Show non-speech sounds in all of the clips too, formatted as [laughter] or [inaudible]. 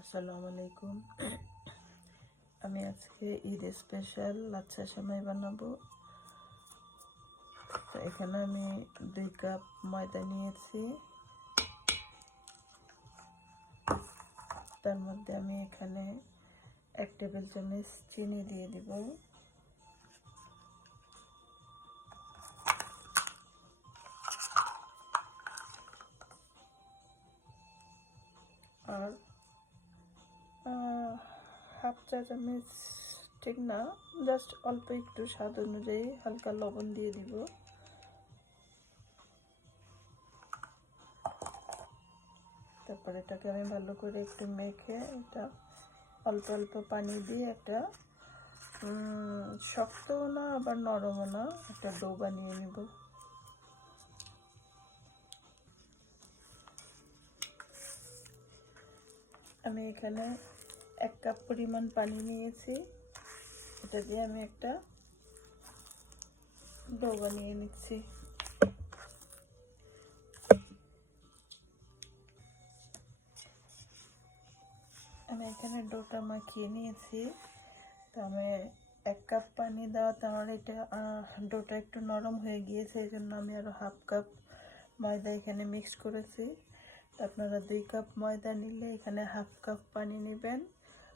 আসসালামু আলাইকুম। আমি আজকে ঈদ স্পেশাল লাচ্ছা সময় বানাবো। তো এখানে আমি দুই কাপ ময়দা নিয়েছি। তার মধ্যে আমি এখানে এক টেবিল চামচ চিনি দিয়ে দিব। চা চামচ ঠিক না। জাস্ট অল্প একটু স্বাদ অনুযায়ী হালকা লবণ দিয়ে দিব। তারপর এটাকে আমি ভালো করে একটু মেখে এটা অল্প অল্প পানি দিয়ে একটা শক্তও না, আবার নরমও না, একটা ডো বানিয়ে নিব। আমি এখানে এক কাপ পরিমাণ পানি নিয়েছি। এটা দিয়ে আমি একটা ডো বানিয়ে নিচ্ছি। আমি এখানে ডোটা মাখিয়ে নিয়েছি। তো আমি এক কাপ পানি দেওয়াতে আমার এটা ডোটা একটু নরম হয়ে গিয়েছে, এই জন্য আমি আরও হাফ কাপ ময়দা এখানে মিক্স করেছি। আপনারা দুই কাপ ময়দা নিলে এখানে হাফ কাপ পানি নেবেন।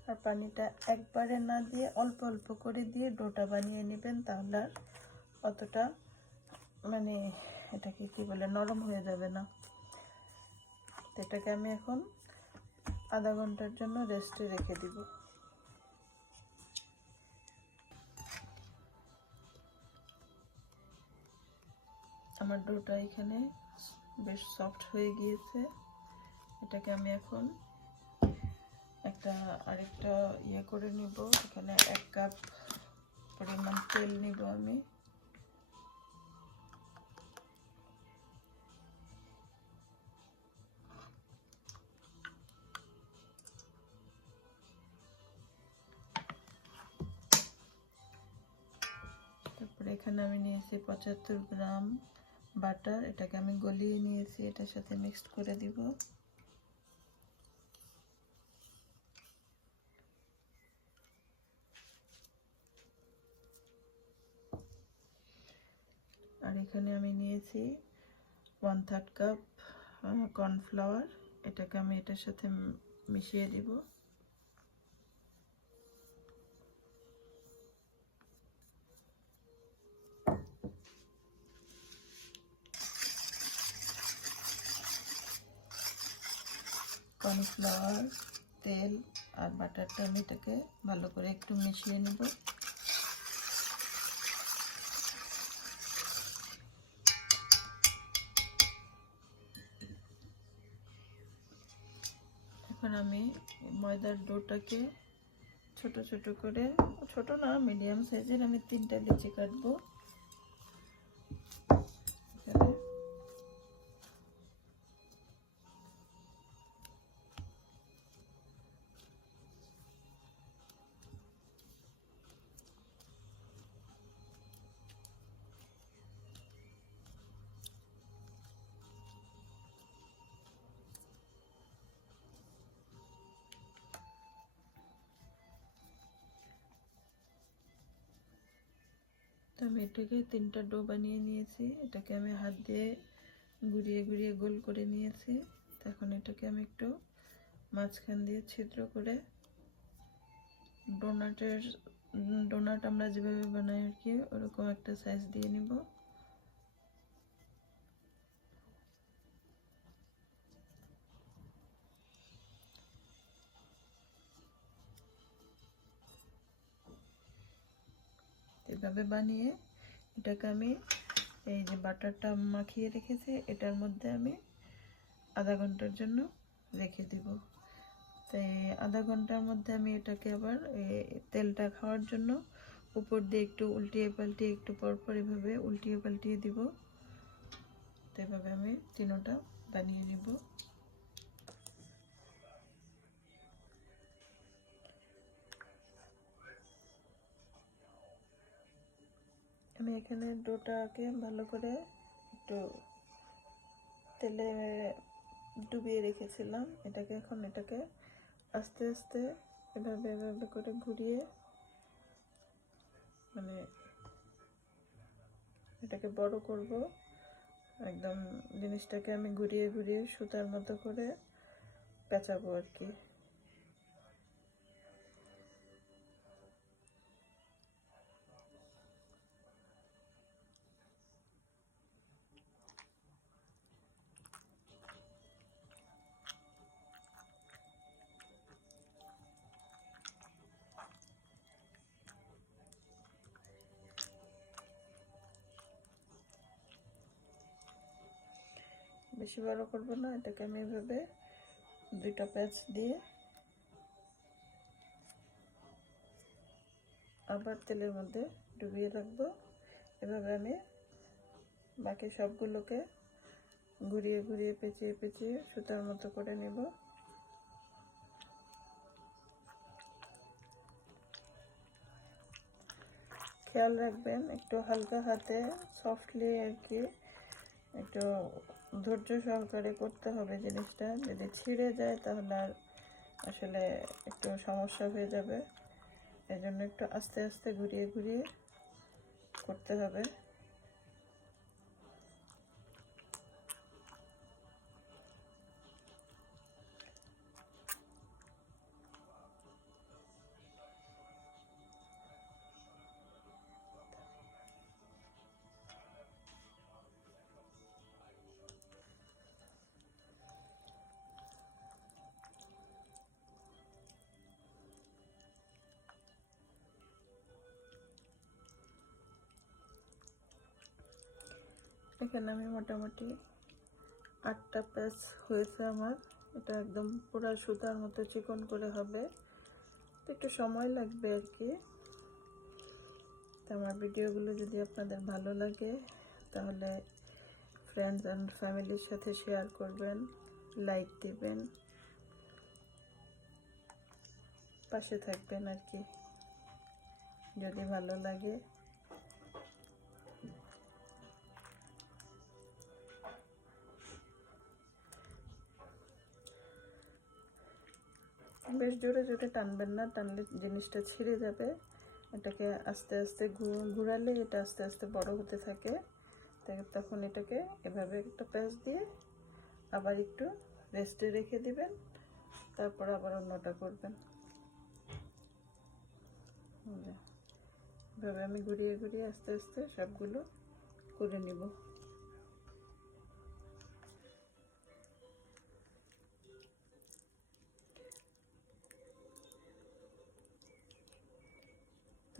আর পানিটা একবারে না দিয়ে অল্প অল্প করে দিয়ে ডোটা বানিয়ে নেবেন, তাহলে আর অতটা মানে এটাকে কি বলে, নরম হয়ে যাবে না। তো এটাকে আমি এখন আধা ঘণ্টার জন্য রেস্টে রেখে দিব। আমার ডোটা এখানে বেশ সফট হয়ে গিয়েছে। এটাকে আমি এখন একটা আরেকটা ইয়ে করে নিব। এখানে এক কাপ পরিমাণ তেল নিব আমি। তারপরে এখানে আমি নিয়েছি পঁচাত্তর গ্রাম বাটার। এটাকে আমি গলিয়ে নিয়েছি। এটার সাথে মিক্সড করে দিব। এখানে আমি নিয়েছি ওয়ান থার্ড কাপ কর্নফ্লাওয়ার এটাকে আমি এটার সাথে মিশিয়ে দিব। কর্নফ্লাওয়ার তেল আর বাটারটা আমি এটাকে ভালো করে একটু মিশিয়ে নেব। এখন আমি ময়দার ডোটাকে ছোট ছোট করে, ছোট না মিডিয়াম সাইজের আমি তিনটা লিচি কাটবো। আমি এটাকে তিনটা ডো বানিয়ে নিয়েছি। এটাকে আমি হাত দিয়ে ঘুরিয়ে ঘুরিয়ে গোল করে নিয়েছি। এখন এটাকে আমি একটু মাঝখান দিয়ে ছিদ্র করে ডোনাটের, ডোনাট আমরা যেভাবে বানাই আর কি, ওরকম একটা সাইজ দিয়ে নিব। এভাবে বানিয়ে, এটাকে আমি এই যে বাটারটা মাখিয়ে রেখেছি, এটার মধ্যে আমি আধা ঘণ্টার জন্য রেখে দিব। তাই আধা ঘণ্টার মধ্যে আমি এটাকে আবার তেলটা খাওয়ার জন্য উপর দিয়ে একটু উল্টিয়ে পাল্টিয়ে একটু পরপর এভাবে উল্টিয়ে পাল্টিয়ে দিব। তো এভাবে আমি তিনোটা বানিয়ে নিব। আমি এখানে ডোটাকে ভালো করে একটু তেলে ডুবিয়ে রেখেছিলাম। এটাকে এখন এটাকে আস্তে আস্তে এভাবে এভাবে করে ঘুরিয়ে মানে এটাকে বড় করব। একদম জিনিসটাকে আমি ঘুরিয়ে ঘুরিয়ে সুতার মতো করে পেঁচাবো আর কি। বেশি বড় করব না, এটাকে আমি এভাবে দুইটা প্যাচ দিয়ে আবার তেলের মধ্যে ডুবিয়ে রাখব। এভাবে আমি বাকি সবগুলোকে ঘুরিয়ে ঘুরিয়ে পেঁচিয়ে পেঁচিয়ে সুতার মতো করে নেব। খেয়াল রাখবেন, একটু হালকা হাতে সফটলি আর কি, একটু ধৈর্য সহকারে করতে হবে জিনিসটা। যদি ছিঁড়ে যায় তাহলে আর আসলে একটু সমস্যা হয়ে যাবে। এই জন্য একটু আস্তে আস্তে ঘুরিয়ে ঘুরিয়ে করতে হবে। এখানে আমি মোটামুটি আটটা প্যাচ হয়েছে আমার। এটা একদম পুরো সুতার মতো চিকন করে হবে। তো একটু সময় লাগবে আর কি। তো আমার ভিডিওগুলো যদি আপনাদের ভালো লাগে, তাহলে ফ্রেন্ডস অ্যান্ড ফ্যামিলির সাথে শেয়ার করবেন লাইক দিবেন, পাশে থাকবেন আর কি। যদি ভালো লাগে। বেশ জোরে জোরে টানবেন না, টানলে জিনিসটা ছিঁড়ে যাবে। এটাকে আস্তে আস্তে ঘুরালে এটা আস্তে আস্তে বড় হতে থাকে। তখন এটাকে এভাবে একটা প্যাচ দিয়ে আবার একটু রেস্টে রেখে দিবেন, তারপর আবার অন্যটা করবেন। এভাবে আমি ঘুরিয়ে ঘুরিয়ে আস্তে আস্তে সবগুলো করে নিব।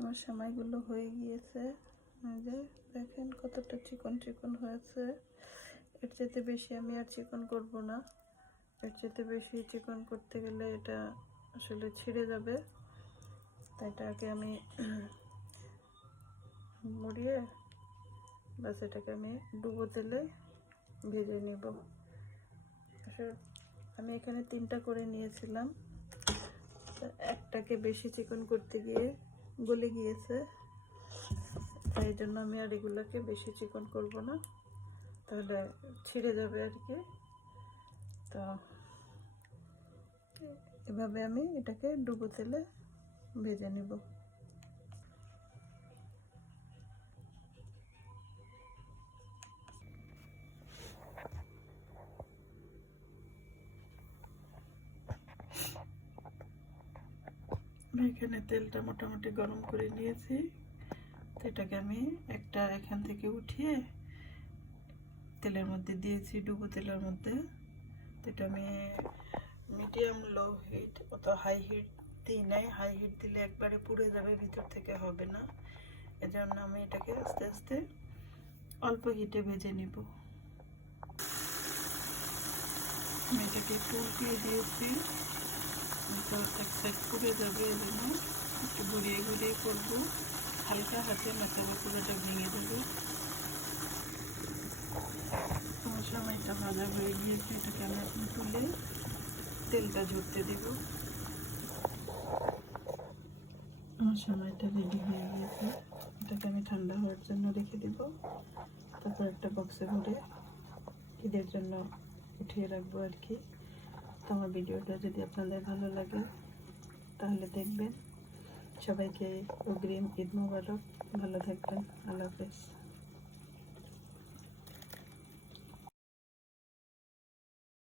তোমার সময়গুলো হয়ে গিয়েছে। যে দেখেন কতটা চিকন চিকন হয়েছে। এর চেয়ে বেশি আমি আর চিকন করব না। এর চেয়ে বেশি চিকন করতে গেলে এটা আসলে ছিঁড়ে যাবে। তাই এটাকে আমি [clears throat] মুড়িয়ে বাস এটাকে আমি ডুবো তেলে ভেজে নিব। আসলে আমি এখানে তিনটা করে নিয়েছিলাম। একটাকে বেশি চিকন করতে গিয়ে গলে গিয়েছে। তাই জন্য আমি আর এগুলোকে বেশি চিকন করব না। তাহলে ছিঁড়ে যাবে আর কি। তো এভাবে আমি এটাকে ডুবো তেলে ভেজে নিব। এখানে তেলটা মোটামুটি গরম করে নিয়েছি। তো এটাকে আমি একটা এখান থেকে উঠিয়ে তেলের মধ্যে দিয়েছি, ডুবো তেলের মধ্যে। তো এটা আমি মিডিয়াম লো হিট, অত হাই হিট দিই নাই। হাই হিট দিলে একবারে পুড়ে যাবে, ভিতর থেকে হবে না। এজন্য আমি এটাকে আস্তে আস্তে অল্প হিটে ভেজে নিব। আমি এটাকে একটু উল্টিয়ে দিয়েছি। এক সাইড পুড়ে যাবে এই একটু ঘুরিয়ে ঘুরিয়ে করব। হালকা হাতে মাথাটা পুরোটা ভেঙে দেবে সময়টা ভাজা হয়ে গিয়েছে, এটাকে আমি এখন তুলে তেলটা ঝরতে দেব। আমার সময়টা রেডি হয়ে গিয়েছে। এটাকে আমি ঠান্ডা হওয়ার জন্য রেখে দেব। তারপর একটা বক্সে ভরে ঈদের জন্য উঠিয়ে রাখব আর কি। আমার ভিডিওটা যদি আপনাদের ভালো লাগে, তাহলে দেখবেন। সবাইকে অগ্রিম ঈদ মোবারক। ভালো থাকবেন। আল্লাহ হাফেজ।